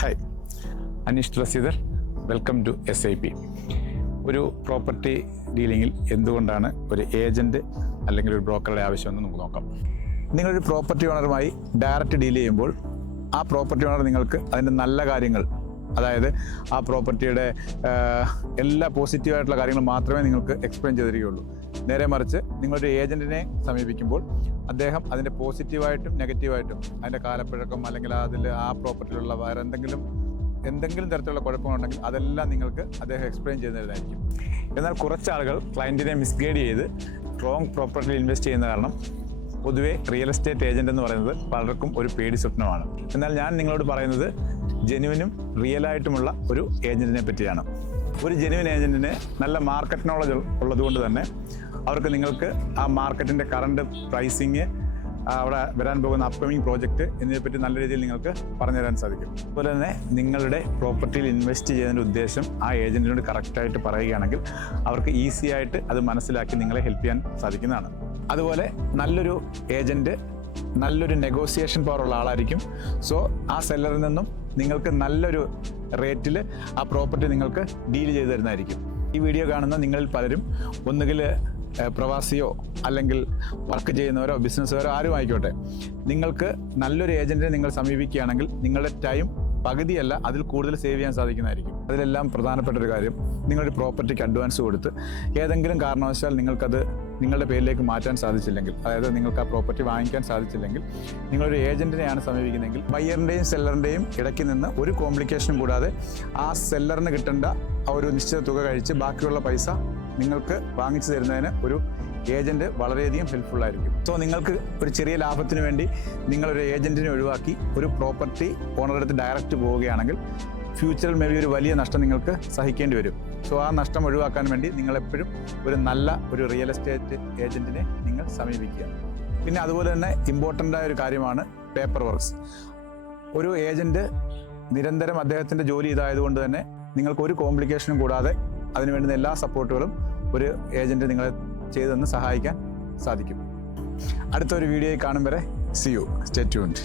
Hi, Aneesh റസീദർ. Welcome to SIP. ഒരു property ഡീലിങ്ങിൽ എന്തുകൊണ്ടാണ് ഒരു ഏജൻറ്റ് അല്ലെങ്കിൽ ഒരു ബ്രോക്കറുടെ ആവശ്യമെന്ന് നമുക്ക് നോക്കാം. നിങ്ങളൊരു പ്രോപ്പർട്ടി ഓണറുമായി ഡയറക്റ്റ് ഡീൽ ചെയ്യുമ്പോൾ ആ പ്രോപ്പർട്ടി ഓണർ നിങ്ങൾക്ക് അതിൻ്റെ നല്ല കാര്യങ്ങൾ, അതായത് ആ പ്രോപ്പർട്ടിയുടെ എല്ലാ പോസിറ്റീവായിട്ടുള്ള കാര്യങ്ങൾ മാത്രമേ നിങ്ങൾക്ക് എക്സ്പ്ലെയിൻ ചെയ്തിരിക്കുകയുള്ളൂ. നേരെ മറിച്ച് നിങ്ങളൊരു ഏജൻറ്റിനെ സമീപിക്കുമ്പോൾ അദ്ദേഹം അതിൻ്റെ പോസിറ്റീവായിട്ടും നെഗറ്റീവായിട്ടും അതിൻ്റെ കാലപ്പഴക്കം അല്ലെങ്കിൽ അതിൽ ആ പ്രോപ്പർട്ടിയിലുള്ള വേറെ എന്തെങ്കിലും തരത്തിലുള്ള കുഴപ്പങ്ങളുണ്ടെങ്കിൽ അതെല്ലാം നിങ്ങൾക്ക് അദ്ദേഹം എക്സ്പ്ലെയിൻ ചെയ്തു തരുന്നതായിരിക്കും. എന്നാൽ കുറച്ച് ആളുകൾ ക്ലയൻറ്റിനെ മിസ്ഗൈഡ് ചെയ്ത് റോങ് പ്രോപ്പർട്ടിയിൽ ഇൻവെസ്റ്റ് ചെയ്യുന്ന കാരണം പൊതുവേ റിയൽ എസ്റ്റേറ്റ് ഏജൻറ്റ് എന്ന് പറയുന്നത് പലർക്കും ഒരു പേടി സ്വപ്നമാണ്. എന്നാൽ ഞാൻ നിങ്ങളോട് പറയുന്നത് ജെന്യുവിനും റിയലായിട്ടുമുള്ള ഒരു ഏജൻറ്റിനെ പറ്റിയാണ്. ഒരു ജെന്യുവിൻ ഏജൻറ്റിന് നല്ല മാർക്കറ്റ് നോളജ് ഉള്ളതുകൊണ്ട് തന്നെ അവർക്ക് നിങ്ങൾക്ക് ആ മാർക്കറ്റിൻ്റെ കറണ്ട് പ്രൈസിങ്, അവിടെ വരാൻ പോകുന്ന അപ്കമിങ് പ്രോജക്റ്റ് എന്നിവയെപ്പറ്റി നല്ല രീതിയിൽ നിങ്ങൾക്ക് പറഞ്ഞു തരാൻ സാധിക്കും. അതുപോലെ തന്നെ നിങ്ങളുടെ പ്രോപ്പർട്ടിയിൽ ഇൻവെസ്റ്റ് ചെയ്യുന്നതിൻ്റെ ഉദ്ദേശം ആ ഏജൻറ്റിനോട് കറക്റ്റായിട്ട് പറയുകയാണെങ്കിൽ അവർക്ക് ഈസി ആയിട്ട് അത് മനസ്സിലാക്കി നിങ്ങളെ ഹെൽപ്പ് ചെയ്യാൻ സാധിക്കുന്നതാണ്. അതുപോലെ നല്ലൊരു ഏജൻറ്റ് നല്ലൊരു നെഗോസിയേഷൻ പവർ ഉള്ള ആളായിരിക്കും. സോ ആ സെല്ലറിൽ നിന്നും നിങ്ങൾക്ക് നല്ലൊരു റേറ്റിൽ ആ പ്രോപ്പർട്ടി നിങ്ങൾക്ക് ഡീൽ ചെയ്ത് തരുന്നതായിരിക്കും. ഈ വീഡിയോ കാണുന്ന നിങ്ങളിൽ പലരും ഒന്നുകിൽ പ്രവാസിയോ അല്ലെങ്കിൽ വർക്ക് ചെയ്യുന്നവരോ ബിസിനസ്സുകാരോ ആരും ആയിക്കോട്ടെ, നിങ്ങൾക്ക് നല്ലൊരു ഏജൻറ്റിനെ നിങ്ങൾ സമീപിക്കുകയാണെങ്കിൽ നിങ്ങളുടെ ടൈം പകുതിയല്ല അതിൽ കൂടുതൽ സേവ് ചെയ്യാൻ സാധിക്കുന്നതായിരിക്കും. അതിലെല്ലാം പ്രധാനപ്പെട്ട ഒരു കാര്യം, നിങ്ങളൊരു പ്രോപ്പർട്ടിക്ക് അഡ്വാൻസ് കൊടുത്ത് ഏതെങ്കിലും കാരണവശാൽ നിങ്ങൾക്കത് നിങ്ങളുടെ പേരിലേക്ക് മാറ്റാൻ സാധിച്ചില്ലെങ്കിൽ, അതായത് നിങ്ങൾക്ക് ആ പ്രോപ്പർട്ടി വാങ്ങിക്കാൻ സാധിച്ചില്ലെങ്കിൽ, നിങ്ങളൊരു ഏജൻറ്റിനെയാണ് സമീപിക്കുന്നതെങ്കിൽ ബയ്യറിൻ്റെയും സെല്ലറിൻ്റെയും ഇടയ്ക്ക് നിന്ന് ഒരു കോംപ്ലിക്കേഷനും കൂടാതെ ആ സെല്ലറിന് കിട്ടേണ്ട ആ ഒരു നിശ്ചിത തുക കഴിച്ച് ബാക്കിയുള്ള പൈസ നിങ്ങൾക്ക് വാങ്ങിച്ചു തരുന്നതിന് ഒരു ഏജൻറ്റ് വളരെയധികം ഹെൽപ്ഫുള്ളായിരിക്കും. സോ നിങ്ങൾക്ക് ഒരു ചെറിയ ലാഭത്തിന് വേണ്ടി നിങ്ങളൊരു ഏജൻറ്റിനെ ഒഴിവാക്കി ഒരു പ്രോപ്പർട്ടി ഓണറുടെ അടുത്ത് ഡയറക്റ്റ് പോവുകയാണെങ്കിൽ ഫ്യൂച്ചറിൽ മേ ബി ഒരു വലിയ നഷ്ടം നിങ്ങൾക്ക് സഹിക്കേണ്ടി വരും. സോ ആ നഷ്ടം ഒഴിവാക്കാൻ വേണ്ടി നിങ്ങളെപ്പോഴും ഒരു നല്ല ഒരു റിയൽ എസ്റ്റേറ്റ് ഏജൻറ്റിനെ നിങ്ങൾ സമീപിക്കുക. പിന്നെ അതുപോലെ തന്നെ ഇമ്പോർട്ടൻ്റായ ഒരു കാര്യമാണ് പേപ്പർ വർക്ക്സ്. ഒരു ഏജൻറ്റ് നിരന്തരം അദ്ദേഹത്തിൻ്റെ ജോലി ഇതായതുകൊണ്ട് തന്നെ നിങ്ങൾക്ക് ഒരു കോംപ്ലിക്കേഷനും കൂടാതെ അതിന് വേണ്ടുന്ന എല്ലാ സപ്പോർട്ടുകളും ഒരു ഏജൻറ്റ് നിങ്ങളെ ചെയ്തു തന്ന് സഹായിക്കാൻ സാധിക്കും. അടുത്തൊരു വീഡിയോയിൽ കാണും വരെ, see you, stay tuned.